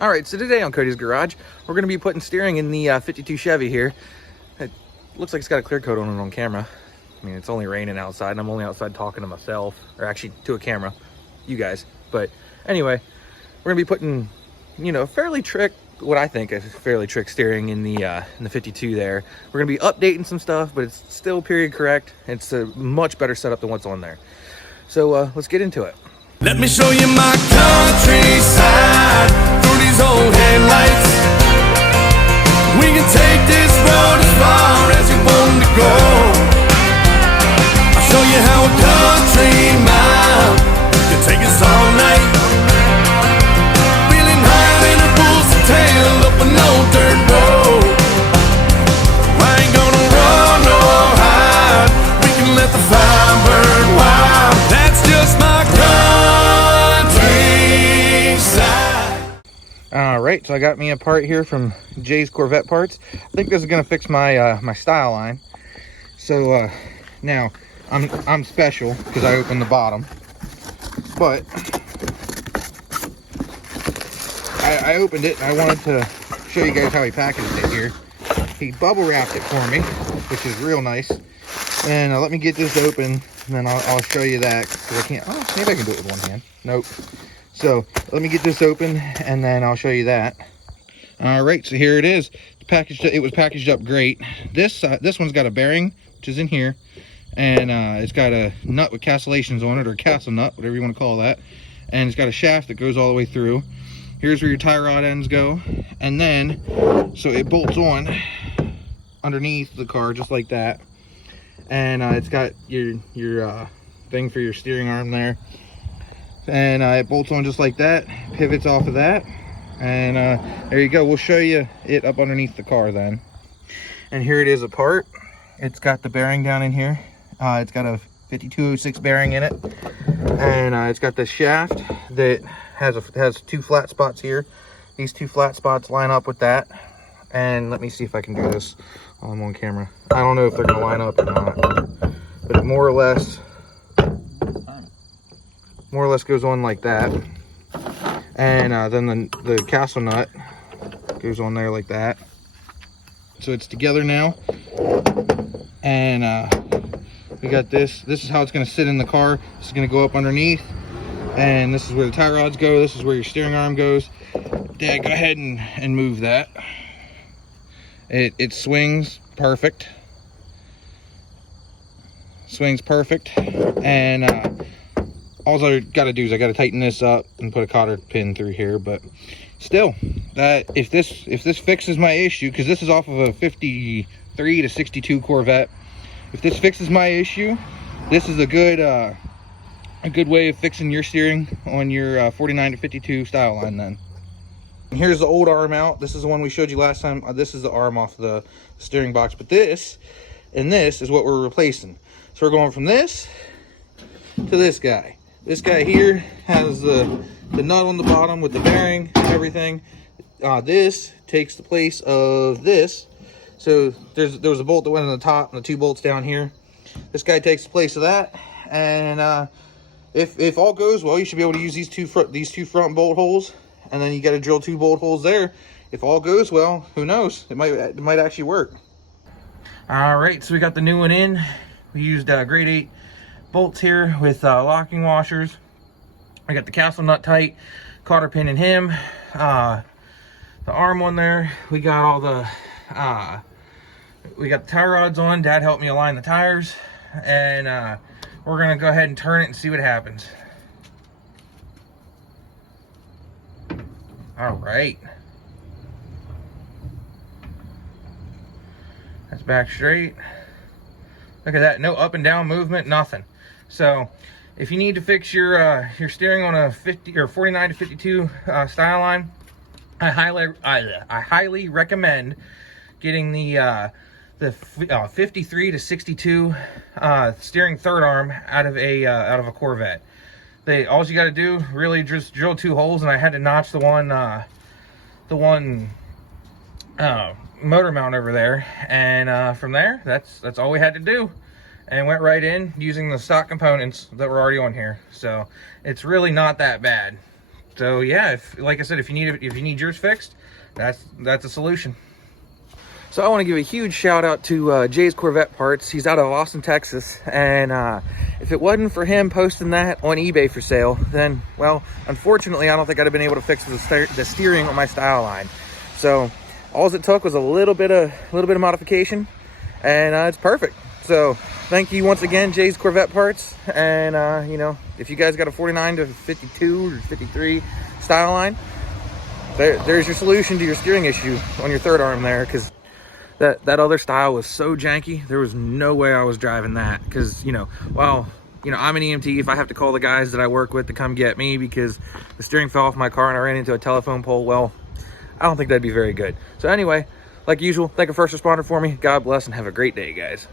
All right, so today on Cody's Garage, we're going to be putting steering in the 52 Chevy here. It looks like it's got a clear coat on it on camera. I mean, it's only raining outside, and I'm only outside talking to myself, or actually to a camera, you guys. But anyway, we're going to be putting, you know, fairly trick, what I think is fairly trick steering in the 52 there. We're going to be updating some stuff, but it's still period correct. It's a much better setup than what's on there. So let's get into it. Let me show you my countryside through these old headlights. We can take this road as far as you want to go. I'll show you how a country mile can take us all night. Feeling higher than a bull's tail up an old dirt road. I ain't gonna run or hide. We can let the fire burn wild. That's just my All right, so I got me a part here from Jays Corvette Parts. I think this is gonna fix my my Styleline. So now I'm special because I opened the bottom, but I opened it and I wanted to show you guys how he packaged it here. He bubble wrapped it for me, which is real nice. And let me get this open, and then I'll show you that, because I can't. Oh, maybe I can do it with one hand. Nope. So let me get this open, and then I'll show you that. All right, so here it is. It was packaged up great. This one's got a bearing, which is in here, and it's got a nut with castellations on it, or castle nut, whatever you want to call that. And it's got a shaft that goes all the way through. Here's where your tie rod ends go, and then so it bolts on underneath the car just like that. And it's got your thing for your steering arm there, and it bolts on just like that, pivots off of that, and there you go. We'll show you it up underneath the car then. And here it is apart. It's got the bearing down in here. It's got a 5206 bearing in it, and it's got the shaft that has two flat spots here. These two flat spots line up with that. And let me see if I can do this while I'm on camera. I don't know if they're gonna line up or not, but it more or less goes on like that. And then the castle nut goes on there like that. So it's together now. And we got this. This is how it's gonna sit in the car. This is gonna go up underneath. And this is where the tie rods go. This is where your steering arm goes. Dad, go ahead and move that. It swings perfect. Swings perfect. And all I got to do is I got to tighten this up and put a cotter pin through here. But still, that if this fixes my issue, because this is off of a 53 to 62 Corvette. If this fixes my issue, this is a good way of fixing your steering on your 49 to 52 Styleline then. And here's the old arm out. This is the one we showed you last time. This is the arm off the steering box, but this and this is what we're replacing. So we're going from this to this guy. This guy here has the nut on the bottom with the bearing and everything. This takes the place of this. So there was a bolt that went on the top and the two bolts down here. This guy takes the place of that. And if all goes well, you should be able to use these two front bolt holes. And then you got to drill two bolt holes there. If all goes well, who knows? It might actually work. All right, so we got the new one in. We used grade 8 bolts here with locking washers. I got the castle nut tight, cotter pin in him. The arm on there. We got all the tie rods on. Dad helped me align the tires, and we're gonna go ahead and turn it and see what happens. All right, that's back straight. Look at that, no up and down movement, nothing. So if you need to fix your steering on a 50 or 49 to 52 Styleline, I highly recommend getting the 53 to 62 steering third arm out of a Corvette. All you got to do really just drill two holes, and I had to notch the one motor mount over there, and from there that's all we had to do, and went right in using the stock components that were already on here. So it's really not that bad. So yeah, like I said, if you need yours fixed, that's a solution. So I want to give a huge shout out to Jays Corvette Parts. He's out of Austin, Texas, and if it wasn't for him posting that on eBay for sale, then, well, unfortunately, I don't think I'd have been able to fix the steering on my Styleline. So all it took was a little bit of modification, and it's perfect. So thank you once again, Jays Corvette Parts. And you know, if you guys got a 49 to 52 or 53 Styleline, there's your solution to your steering issue on your third arm there, because that other style was so janky. There was no way I was driving that, because, you know, well, you know, I'm an EMT. If I have to call the guys that I work with to come get me because the steering fell off my car and I ran into a telephone pole, well, I don't think that'd be very good. So anyway, like usual, thank a first responder for me. God bless and have a great day, guys.